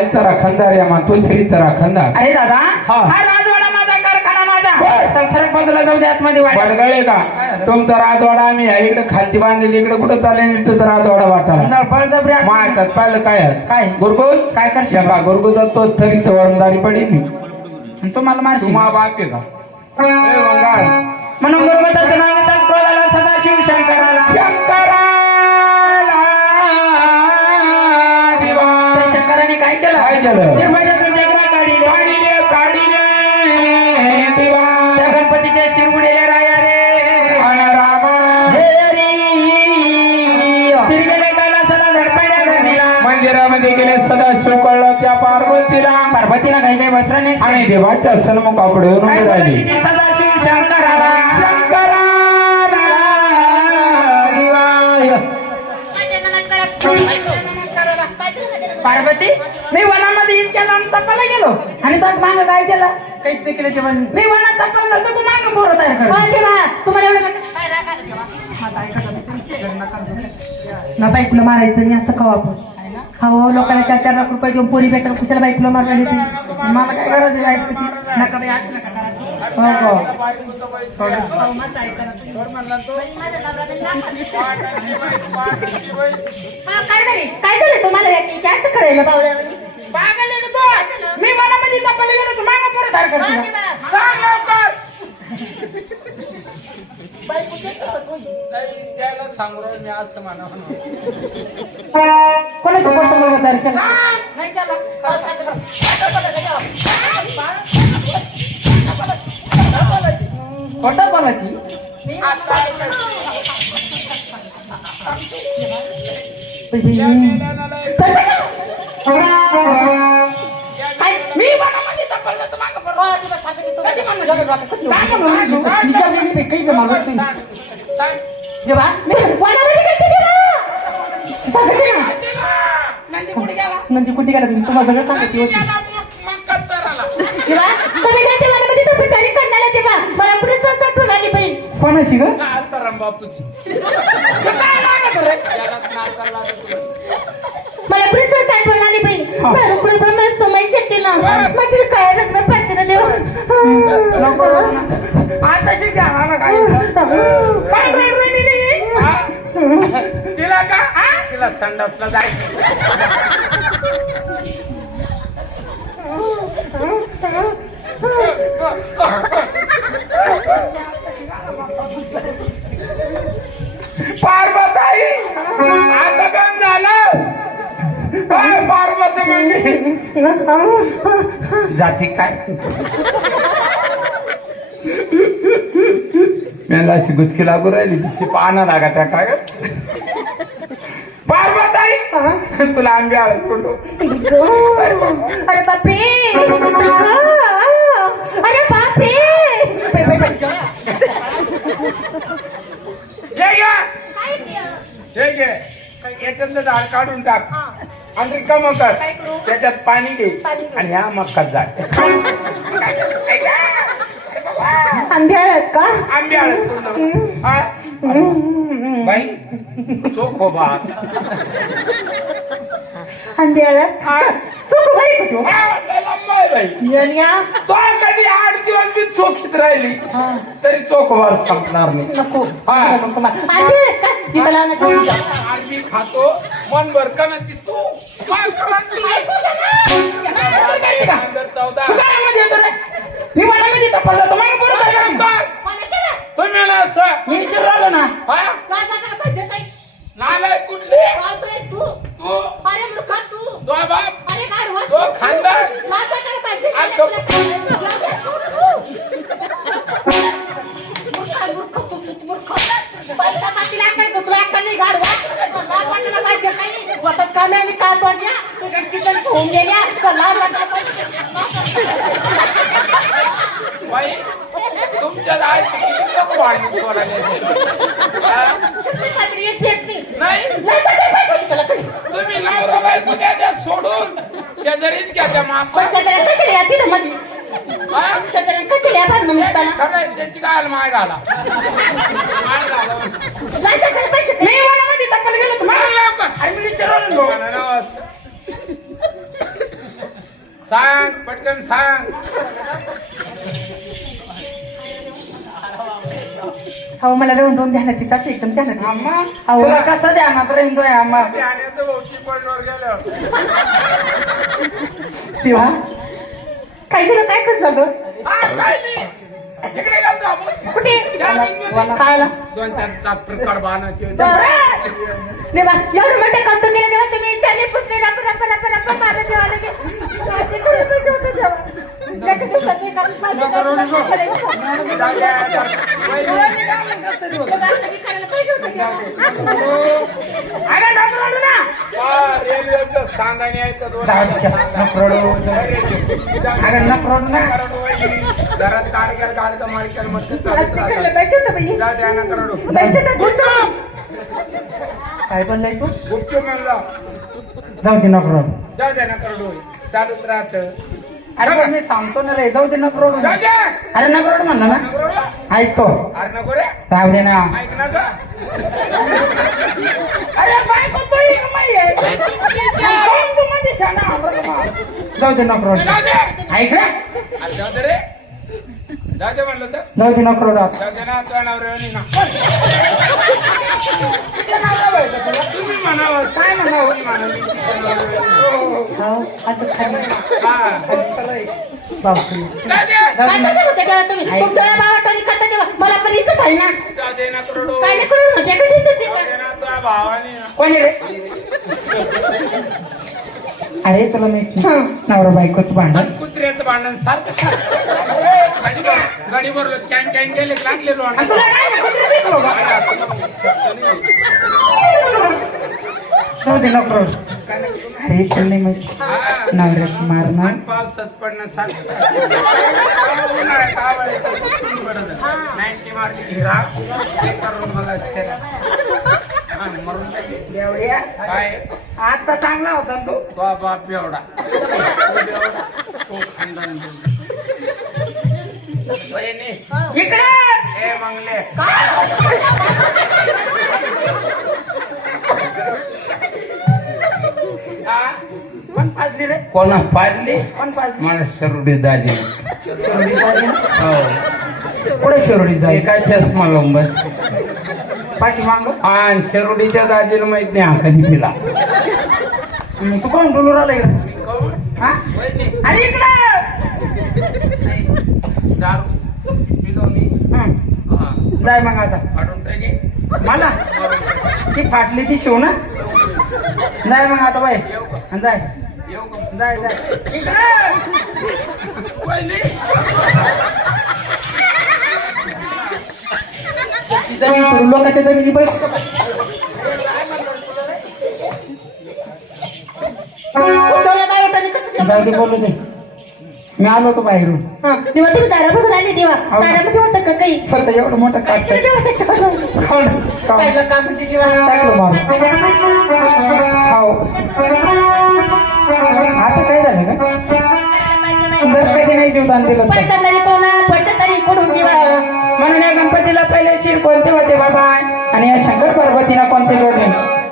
आहे तरा खंदार या मानतो श्री तरा खंदार. अरे दादा हा. हा राजवाडा माझा कारखाना माझा. चल सरक बाजूला जाऊ दे आतमध्ये वाट. बडगळे का तुमचा राजवाडा आम्ही आहे इकडे खालती बांधलेली इकडे कुठं चालले नुसतं राजवाडा वाटाला बळजबरी मग हातात पाहिलं काय आहे? काय? गुरगुज काय करशील? का गुरगुजा तो तरी तर वरदारी पडी मी तुम्हाला मारशी तुम्हा बाप आहे का ए वंगाळ म्हणून गुरुमताचं नाव घेताच क्रोधाला सदाशिव शंकराला शंकराला दिवा त्या शंकराने काय केलं? काय केलं? शिवबाजाचं चक्र काढिले. काढिले काढिले दिवा त्या गणपतीच्या शिरगुडेल्या राया रे अन रामा शिरगेले कैलासाला धडपड्या धरणीला. मंदिरामध्ये गेले सदाशिव कळलं त्या पार्वतीला पार्वतीला काही काही वस्त्र नेसले. आणि देवाच्या सन्मुखापुढे येऊन काय उभी बोलत राहिली होती सदाशिव शंकराला? शंकराला दिवा पार्वती मी वनामध्ये इतक्या लांब तपाला गेलो आणि त्यात मागं काय केलं? काहीच नाही केलं तेव्हा मी वनात तपाला गेलो तू मागं पोरं तयार कर. तुम्हाला एवढं वाटतं काय राग आला तेव्हा? माझा ऐका ना, तुम्ही केलं नका करू. ना बायकोला मारायचं नाही असं खाऊ आपण. हो लोकांना 4-4 लाख रुपये देऊन पोरी भेटल कुशाला बायकोला मारली मला काय गरज आहे बायकोची? नका बाई आज नका करा. हो हो हो, माझं ऐका ना तुम्ही. बाई, माझ्या नवऱ्याने लाख आले. हा, काय झालं तुम्हाला काय करायला पावल्यावर? पागल आहे का तू? मी वनामध्ये तपाला गेलो तू मागं पोरं तयार कर तुला. सांग लवकर. त्याला सांगू मी असं म्हणा कोणाचं पोरं मुलगा तयार केलं? नाही केलं. खोटं बोलायची. मी वनामध्ये तपाला तू मागं पोरं. हो, तुला सांगते की तुम्ही- कधी म्हणलं? काय म्हणलं? विचारलेली नाही, काही बी मागत नाही. सांग जेव्हा मी वनामध्ये गेलते तेव्हा. सांगते ना. नंदी कुठे गेला? नंदी कुठे गेला तुम्ही? तुम्हाला सगळं सांगते होती. तेव्हा तुम्ही गेलते वनामध्ये तर बिचारी करणार तेव्हा मला पुढे सहज आठवण आली बाई. कोणाशी ग? आसाराम बापूची काय लागत रे? मला पुढे सहज आठवण आली बाई. बरं पुढे ब्रह्मच तो माहिती शकते ना. माझी काय लग्न पाहिजे देव. आता शिक द्या मला काय काय रडरडी रे? तिला का तिला संडासला जायचं पार्वताई आता काम झालं काय पार्वती म्हणजे जाती काय मला अशी गुचकी लागू राहिली तशी पाहणं लागा त्या काय पार्वताई तुला आंबे आळत कुठं अरे बापरे. अरे बापरे. हे घे याच्यातलं झाड काढून टाक आणि रिकामं कर त्याच्यात पाणी घे आणि ह्या मक्कात जा आंबे आहेत का? आंबे आळत पूर्ण हा? बाई चोख हो बा आंबे आहेत सुख बाई कुठं? येण्या तो कधी 8 दिवस मी चोखीत राहिली तरी चोखवार संपणार नाही नको. हा. नको मला. आंबे आहेत का? इथं लावून नका. आज मी खातो मन भरका ना ती तू अंदर 14 तू काय मध्ये येतो रे? मी वनामध्ये तपाला तू मागं पोरं तयार कर. मला केलं. तुम्ही ना असं मी विचारू राहिलो ना. हा? माझा काय पाहिजे काही? नालाय कुठली बापरे तू. तू अरे मूर्खा तू. तो बाप अरे काय रोज? तो खानदार माझा काय पाहिजे? आज तो- मूर्ख. पैसा पाटील आहे काय? तुला अक्कल नाही गाढवा. लाल वाटायला पाहिजे काही? वाटत काम्याने काय तोडल्या? किचन होऊन गेल्या. तर लाल वाटायला पाहिजे. बाई तुमच्या आईची किती लोक वाढली सोडायला खात्री येत नाही. नाही नाही तर काय पाहिजे तुला काही? तुम्ही नवरा बायको द्या सोडून शेजारीच घ्या त्या माप पण शेजाऱ्या कशाला या तिथं मध्ये? शेजाऱ्या कशाला या भांडणं निघताना? खरं त्याची काय माय घाला माय घाला नाही तर त्याला पैसे दे. मी वनामध्ये तपाला गेलो तू मागं लवकर. अरे मी विचारू राहिलो. सांग पटकन सांग. हो मला रवून ध्यानात येतात एकदम ध्यानात येतात. अम्मा अहो. तुला कसं ध्यानात राहील अम्मा ध्यानाचं भाऊची पडलोर गेलं. तेव्हा काय झालं काय करत झालं काय नाही. इकडे गेलतो आपण. कुठे वना- खायला 2-4 ट्रॅक्टर कडबानाचे देवा एवढं मोठं काम तुम्ही देवा तुम्ही विचारले पुतले रप रप रप रप मारत देवा लगे माझे कुठे पैसे होते देवा लगे तू सगळे काम माझे रेल्वेचं सांगाने यायचं घरात गाडग्याला गाडीचं मालिकेला मस्त चालत राहतात. पाहिजे होतं बाई जा द्याना करडू. पाहिजे होतं काय बोललाय तू गुपचूप म्हणलं जाऊ दे नको जा द्याना करडू चालूच राहत. अरे पण मी सांगतो ना रे जाऊ दे नको जा द्या. अरे नको म्हणलं ना नको रे. ऐकतो अरे नको रे. जाऊ दे ना ऐक ना ग. अरे बायको तो एक माई आहे. कोण तू मध्ये शाणा आवरलं का? जाऊ दे नको जा दे. ऐक रे अरे जा दे रे. जा दे म्हणलं तर जाऊ दे नको जा दे ना तुझ्या नवऱ्याने ना. तुम्ही म्हणावं काय म्हणावं हो असं खाली हा. बापरे जा दे. काय करता होते तेव्हा तुम्ही तुमच्या भावाटाने करता तेव्हा मला पण इथं आहे ना जा दे ना करडू. काय नाही करू म्हणजे कधीच होते जा दे का ना तुझ्या भावाने ना. कोणी रे अरे तुला मी नवरा बायकोच भांडण आणि कुत्र्याचं भांडण सारखं गाडी भरलो कॅन कॅन गेले लागले आणि तुला काय नाही, कुत्रे दिसलो का? जाऊ दे नको अरे तुला नाही माहिती नवऱ्याच मारणार पावसात पडणं सारखं उन्हाळ्यात आवडायचं, कुठून पडतं. 90 मारली हिरा हे करून मला शेरा. हा, मरून टाकली. एवढ्या काय आता चांगला होता ना तो तो बाप एवढा तो खानदान वहिनी, इकडे हे मंगले हा? पण पाजली रे कोणा पाडली पण पाजली मला सरुडी दाजी शिरोडी जागी ना? हो पुढे शिरोडी हे जाई काय चष्मा लावून बस पाठी मांग हा शरुडीच्या दाजीला माहित नाही हा कधी पिला तू कोण डोलूर आला इकडे हा अरे इकडे दारू पिलो मी हा जाय मग आता फाडून टाके मला ती फाटली ती शिव ना जाय मग आता बाय जाय येऊ का? जाय जाय वहिनी, जमीन करून लोकांच्या जमिनी बैठ जाऊ दे बोलू दे मी आलो होतो बाहेरून तेव्हा तुम्ही दारामधून आले तेव्हा दारामध्ये होतं का काही फक्त एवढं मोठं काय काढतंय केलं तेव्हा त्याच्यावर पाहिलं का म्हणजे जेव्हा टाकलं मारून हो आता काय झालं का जर कधी नाही जीवदान दिलं तर पडतं तरी कोणा पडतं तरी कोणून देवा म्हणून या गणपतीला पहिले शिर कोणते होते बाबा आणि या शंकर पार्वतीला कोणते जोडले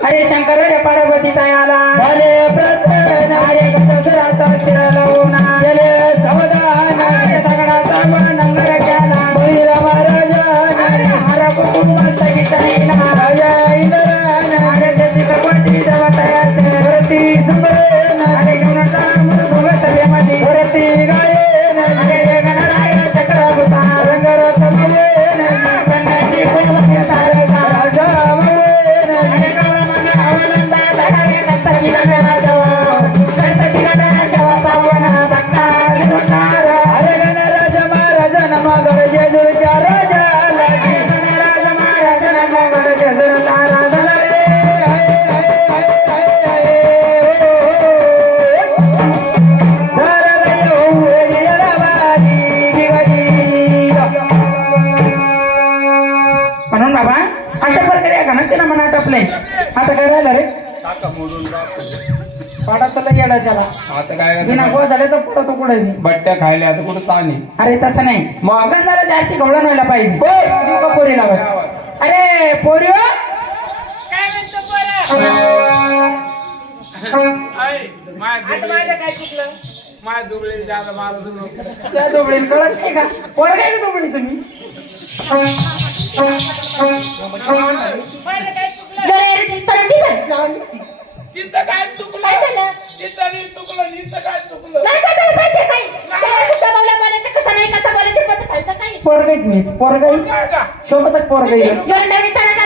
अरे शंकर रे पार्वती काय आला अरे प्रसन्न अरे गजराचा शिर लावून गेले सावधान अरे दगडाचा नंगर केला भैरव महाराज अरे हर कुटुंब स्थगित राजा इंद्रान अरे देवी भगवती देवतायासे वरती सुंदरेन अरे घेऊन मृग सभेमध्ये वरती गायन अरे गणराय चक्रभूता रंगरस मिलेन कन्याची कुलवती तारका राजा वळेन अरे गावामना अवलंबा धडारे गणपती गणपती गणराजा पावन भक्ता विनुतार अरे गणराज महाराज नम गरजे दुर्जा राजा लागे गणराज महाराज नम गरजे दुर्जा राजा म्हणून बाबा अशा प्रकारे या घनाच्या मना टपले आता काय राहिलं रे टाका मोडून टाकू. पाडाचा लय येडा त्याला आता काय बिना करणार? गोळ झाल्याचा पुढं तो कुठे बट्ट्या खायला आता कुठं ताणे अरे तसं नाही मग? गंधाराची आरती घोळण व्हायला पाहिजे देऊ का पोरीला बघ. अरे पोरी आई, माझ्या काय चुकलं माझ्या दुबळे जागा मला दुबळं. त्या दुबळीन कळत नाही का पोर काय दुबळी तुम्ही तिथं काय चुकलं काय झालं? तिथं नाही चुकलं तिथं काय चुकलं पोरगाईच मीच पोरगाई काय का सोबतच पोरगाई नवीन